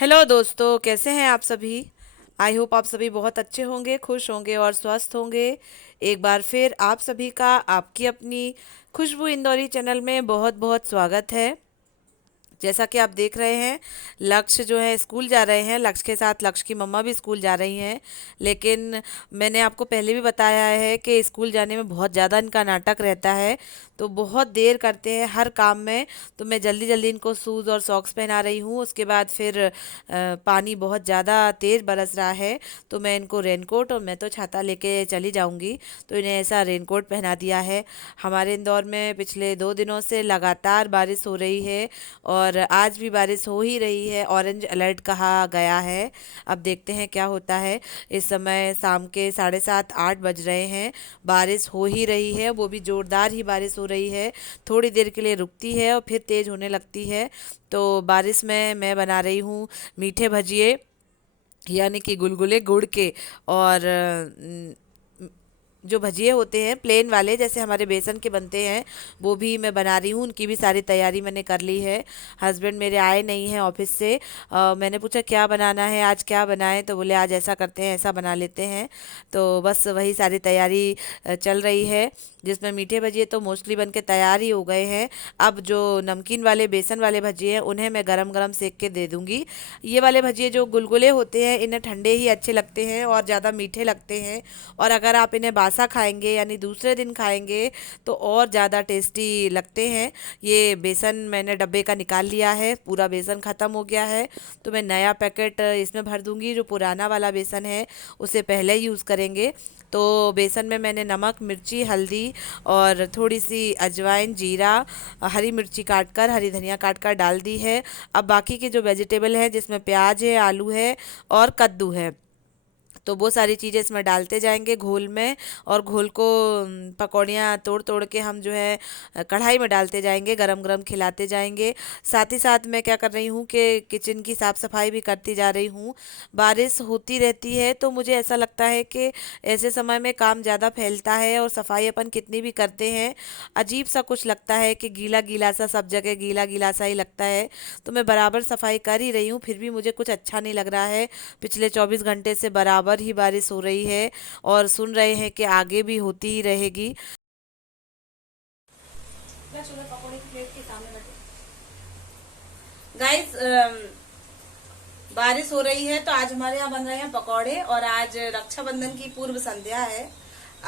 Hello दोस्तों, कैसे हैं आप सभी। आई होप आप सभी बहुत अच्छे होंगे, खुश होंगे और स्वस्थ होंगे। एक बार फिर आप सभी का आपकी अपनी खुशबू इंदौरी चैनल में बहुत बहुत स्वागत है। जैसा कि आप देख रहे हैं, लक्ष्य जो है स्कूल जा रहे हैं। लक्ष्य के साथ लक्ष्य की मम्मा भी स्कूल जा रही हैं। लेकिन मैंने आपको पहले भी बताया है कि स्कूल जाने में बहुत ज़्यादा इनका नाटक रहता है, तो बहुत देर करते हैं हर काम में। तो मैं जल्दी जल्दी इनको शूज़ और सॉक्स पहना रही हूँ। उसके बाद फिर पानी बहुत ज़्यादा तेज़ बरस रहा है, तो मैं इनको रेनकोट और मैं तो छाता लेके चली जाऊँगी, तो इन्हें ऐसा रेनकोट पहना दिया है। हमारे इंदौर में पिछले 2 दिनों से लगातार बारिश हो रही है और आज भी बारिश हो ही रही है। ऑरेंज अलर्ट कहा गया है। अब देखते हैं क्या होता है। इस समय शाम के 7:30 8 बज रहे हैं। बारिश हो ही रही है, वो भी ज़ोरदार ही बारिश हो रही है। थोड़ी देर के लिए रुकती है और फिर तेज़ होने लगती है। तो बारिश में मैं बना रही हूँ मीठे भजिए, यानी कि गुलगुले गुड़ के। और जो भजिए होते हैं प्लेन वाले, जैसे हमारे बेसन के बनते हैं, वो भी मैं बना रही हूँ। उनकी भी सारी तैयारी मैंने कर ली है। हस्बैंड मेरे आए नहीं हैं ऑफिस से। मैंने पूछा क्या बनाना है, आज क्या बनाएं, तो बोले आज ऐसा करते हैं, ऐसा बना लेते हैं। तो बस वही सारी तैयारी चल रही है, जिसमें मीठे भजिए तो मोस्टली बन के तैयार ही हो गए हैं। अब जो नमकीन वाले बेसन वाले भजिए हैं, उन्हें मैं गरम गरम सेक के दे दूँगी। ये वाले भजिए जो गुलगुले होते हैं, इन्हें ठंडे ही अच्छे लगते हैं और ज़्यादा मीठे लगते हैं। और अगर आप इन्हें बासा खाएंगे यानी दूसरे दिन खाएंगे तो और ज़्यादा टेस्टी लगते हैं। ये बेसन मैंने डब्बे का निकाल लिया है, पूरा बेसन ख़त्म हो गया है, तो मैं नया पैकेट इसमें भर दूंगी। जो पुराना वाला बेसन है उसे पहले यूज़ करेंगे। तो बेसन में मैंने नमक, मिर्ची, हल्दी और थोड़ी सी अजवाइन, जीरा, हरी मिर्ची काट कर, हरी धनिया काट कर डाल दी है। अब बाकी के जो वेजिटेबल है, जिसमें प्याज है, आलू है और कद्दू है, तो वो सारी चीज़ें इसमें डालते जाएंगे घोल में। और घोल को पकौड़ियाँ तोड़ तोड़ के हम जो है कढ़ाई में डालते जाएंगे, गरम गरम खिलाते जाएंगे। साथ ही साथ मैं क्या कर रही हूँ कि किचन की साफ़ सफाई भी करती जा रही हूँ। बारिश होती रहती है तो मुझे ऐसा लगता है कि ऐसे समय में काम ज़्यादा फैलता है और सफाई अपन कितनी भी करते हैं, अजीब सा कुछ लगता है कि गीला गीला सा, सब जगह गीला गीला सा ही लगता है। तो मैं बराबर सफाई कर ही रही हूँ, फिर भी मुझे कुछ अच्छा नहीं लग रहा है। पिछले 24 घंटे से बराबर ही बारिश हो रही है और सुन रहे हैं कि आगे भी होती ही रहेगी। गाइस, बारिश हो रही है तो आज हमारे यहाँ बन रहे हैं पकौड़े। और आज रक्षाबंधन की पूर्व संध्या है।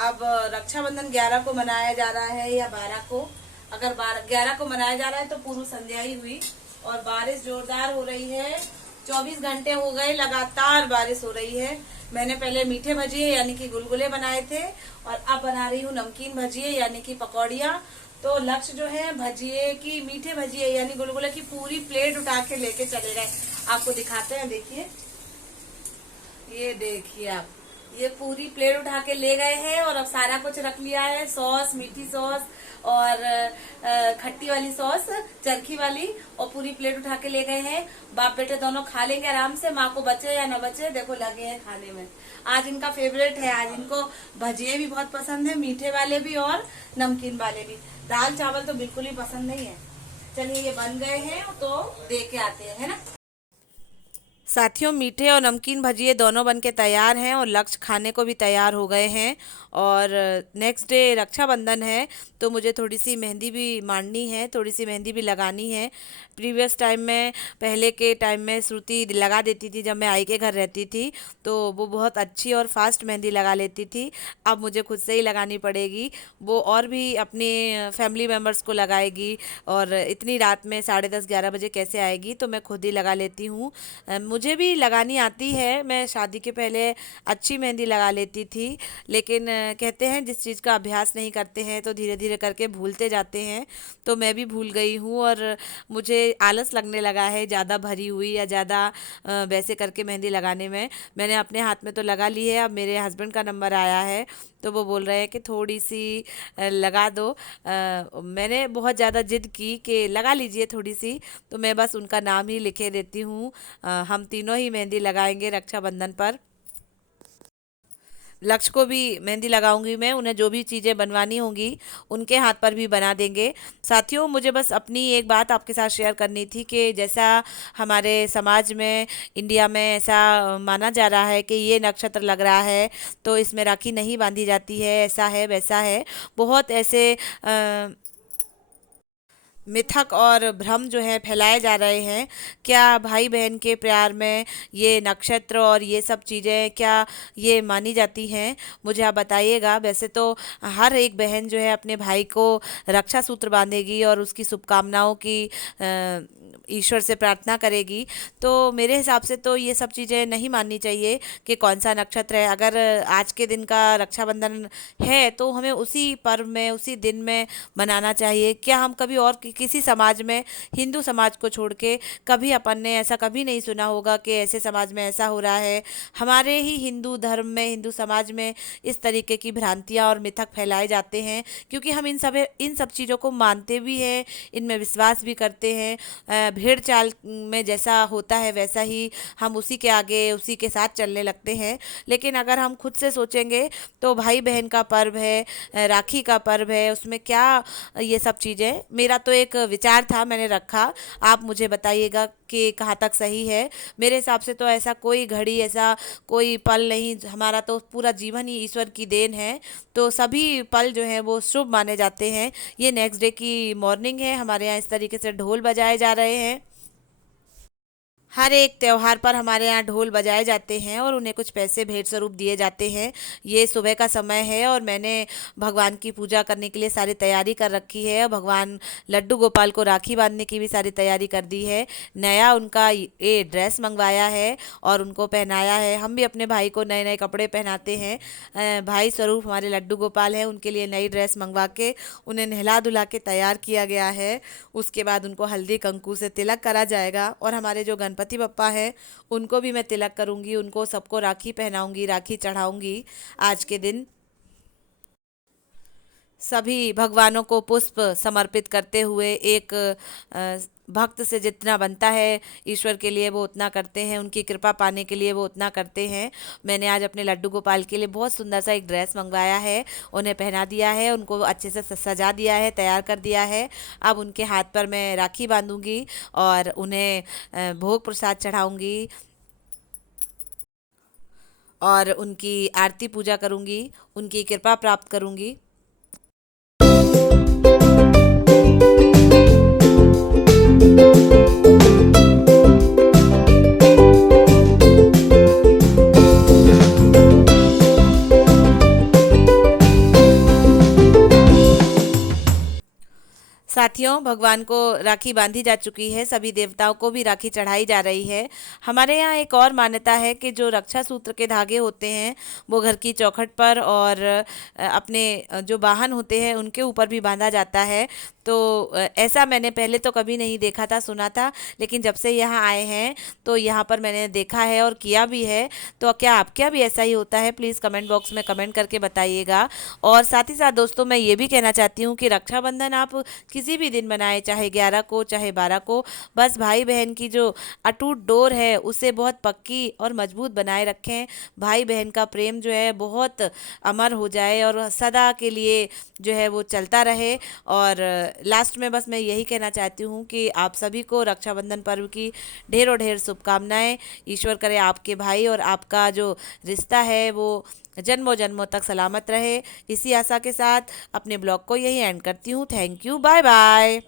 अब रक्षाबंधन 11 को मनाया जा रहा है या 12 को। अगर 11 को मनाया जा रहा है तो पूर्व संध्या ही हुई। और बारिश जोरदार हो रही है, 24 घंटे हो गए लगातार बारिश हो रही है। मैंने पहले मीठे भजिए यानी कि गुलगुले बनाए थे और अब बना रही हूँ नमकीन भजिए यानी कि पकौड़ियाँ। तो लक्ष्य जो है भजिए की, मीठे भजिए यानी गुलगुले की पूरी प्लेट उठा के लेके चले गए। आपको दिखाते हैं, देखिए, ये देखिए आप, ये पूरी प्लेट उठा के ले गए हैं। और अब सारा कुछ रख लिया है, सॉस, मीठी सॉस और खट्टी वाली सॉस, चरखी वाली, और पूरी प्लेट उठा के ले गए हैं। बाप बेटे दोनों खा लेंगे आराम से, माँ को बचे या न बचे, देखो लगे हैं खाने में। आज इनका फेवरेट है, आज इनको भजिए भी बहुत पसंद है, मीठे वाले भी और नमकीन वाले भी। दाल चावल तो बिल्कुल ही पसंद नहीं है। चलिए, ये बन गए हैं तो दे के आते हैं, है ना। साथियों, मीठे और नमकीन भजिए दोनों बनके तैयार हैं और लक्ष्य खाने को भी तैयार हो गए हैं। और नेक्स्ट डे रक्षाबंधन है, तो मुझे थोड़ी सी मेहंदी भी मांडनी है, थोड़ी सी मेहंदी भी लगानी है। प्रीवियस टाइम में, पहले के टाइम में श्रुति लगा देती थी जब मैं आई के घर रहती थी, तो वो बहुत अच्छी और फास्ट मेहंदी लगा लेती थी। अब मुझे खुद से ही लगानी पड़ेगी। वो और भी अपने फैमिली मेम्बर्स को लगाएगी, और इतनी रात में 10:30 11 बजे कैसे आएगी, तो मैं खुद ही लगा लेती हूँ। मुझे भी लगानी आती है, मैं शादी के पहले अच्छी मेहंदी लगा लेती थी। लेकिन कहते हैं जिस चीज़ का अभ्यास नहीं करते हैं तो धीरे धीरे करके भूलते जाते हैं। तो मैं भी भूल गई हूँ और मुझे आलस लगने लगा है ज़्यादा भरी हुई या ज़्यादा वैसे करके मेहंदी लगाने में। मैंने अपने हाथ में तो लगा ली है, अब मेरे हस्बैंड का नंबर आया है, तो वो बोल रहे हैं कि थोड़ी सी लगा दो। मैंने बहुत ज़्यादा जिद की कि लगा लीजिए थोड़ी सी, तो मैं बस उनका नाम ही लिखे देती हूँ। हम तीनों ही मेहंदी लगाएंगे रक्षाबंधन पर। लक्ष्य को भी मेहंदी लगाऊंगी मैं, उन्हें जो भी चीज़ें बनवानी होंगी उनके हाथ पर भी बना देंगे। साथियों, मुझे बस अपनी एक बात आपके साथ शेयर करनी थी कि जैसा हमारे समाज में, इंडिया में ऐसा माना जा रहा है कि ये नक्षत्र लग रहा है तो इसमें राखी नहीं बांधी जाती है, ऐसा है वैसा है, बहुत ऐसे मिथक और भ्रम जो है फैलाए जा रहे हैं। क्या भाई बहन के प्यार में ये नक्षत्र और ये सब चीज़ें क्या ये मानी जाती हैं? मुझे आप बताइएगा। वैसे तो हर एक बहन जो है अपने भाई को रक्षा सूत्र बांधेगी और उसकी शुभकामनाओं की ईश्वर से प्रार्थना करेगी। तो मेरे हिसाब से तो ये सब चीज़ें नहीं माननी चाहिए कि कौन सा नक्षत्र है। अगर आज के दिन का रक्षाबंधन है तो हमें उसी पर्व में, उसी दिन में मनाना चाहिए। क्या हम कभी और किसी समाज में, हिंदू समाज को छोड़ के, कभी अपन ने ऐसा कभी नहीं सुना होगा कि ऐसे समाज में ऐसा हो रहा है? हमारे ही हिंदू धर्म में, हिंदू समाज में इस तरीके की भ्रांतियाँ और मिथक फैलाए जाते हैं, क्योंकि हम इन सब चीज़ों को मानते भी हैं, इनमें विश्वास भी करते हैं। भेड़ चाल में जैसा होता है वैसा ही हम उसी के आगे, उसी के साथ चलने लगते हैं। लेकिन अगर हम खुद से सोचेंगे तो भाई बहन का पर्व है, राखी का पर्व है, उसमें क्या ये सब चीज़ें, मेरा तो एक विचार था, मैंने रखा। आप मुझे बताइएगा कि कहाँ तक सही है। मेरे हिसाब से तो ऐसा कोई घड़ी, ऐसा कोई पल नहीं, हमारा तो पूरा जीवन ही ईश्वर की देन है। तो सभी पल जो हैं वो शुभ माने जाते हैं। ये नेक्स्ट डे की मॉर्निंग है, हमारे यहाँ इस तरीके से ढोल बजाए जा रहे हैं। हर एक त्योहार पर हमारे यहाँ ढोल बजाए जाते हैं और उन्हें कुछ पैसे भेंट स्वरूप दिए जाते हैं। ये सुबह का समय है और मैंने भगवान की पूजा करने के लिए सारी तैयारी कर रखी है। भगवान लड्डू गोपाल को राखी बांधने की भी सारी तैयारी कर दी है। नया उनका ये ड्रेस मंगवाया है और उनको पहनाया है। हम भी अपने भाई को नए नए कपड़े पहनाते हैं। भाई स्वरूप हमारे लड्डू गोपाल हैं, उनके लिए नई ड्रेस मंगवा के उन्हें नहला धुला के तैयार किया गया है। उसके बाद उनको हल्दी कंकु से तिलक करा जाएगा और हमारे जो गणपति बप्पा है उनको भी मैं तिलक करूंगी, उनको सबको राखी पहनाऊंगी, राखी चढ़ाऊंगी आज के दिन। सभी भगवानों को पुष्प समर्पित करते हुए एक भक्त से जितना बनता है ईश्वर के लिए वो उतना करते हैं, उनकी कृपा पाने के लिए वो उतना करते हैं। मैंने आज अपने लड्डू गोपाल के लिए बहुत सुंदर सा एक ड्रेस मंगवाया है, उन्हें पहना दिया है, उनको अच्छे से सजा दिया है, तैयार कर दिया है। अब उनके हाथ पर मैं राखी बांधूंगी और उन्हें भोग प्रसाद चढ़ाऊंगी और उनकी आरती पूजा करूंगी, उनकी कृपा प्राप्त करूंगी। साथियों, भगवान को राखी बांधी जा चुकी है, सभी देवताओं को भी राखी चढ़ाई जा रही है। हमारे यहाँ एक और मान्यता है कि जो रक्षा सूत्र के धागे होते हैं वो घर की चौखट पर और अपने जो वाहन होते हैं उनके ऊपर भी बांधा जाता है। तो ऐसा मैंने पहले तो कभी नहीं देखा था, सुना था, लेकिन जब से यहाँ आए हैं तो यहाँ पर मैंने देखा है और किया भी है। तो क्या आपके यहाँ भी ऐसा ही होता है? प्लीज़ कमेंट बॉक्स में कमेंट करके बताइएगा। और साथ ही साथ दोस्तों, मैं ये भी कहना चाहती हूँ कि रक्षाबंधन आप किसी भी दिन बनाएं, चाहे 11 को चाहे 12 को, बस भाई बहन की जो अटूट डोर है उसे बहुत पक्की और मजबूत बनाए रखें। भाई बहन का प्रेम जो है बहुत अमर हो जाए और सदा के लिए जो है वो चलता रहे। और लास्ट में बस मैं यही कहना चाहती हूँ कि आप सभी को रक्षाबंधन पर्व की ढेरों ढेर शुभकामनाएं। ईश्वर करे आपके भाई और आपका जो रिश्ता है वो जन्मों जन्मों तक सलामत रहे। इसी आशा के साथ अपने ब्लॉग को यही एंड करती हूँ। Thank you, bye bye.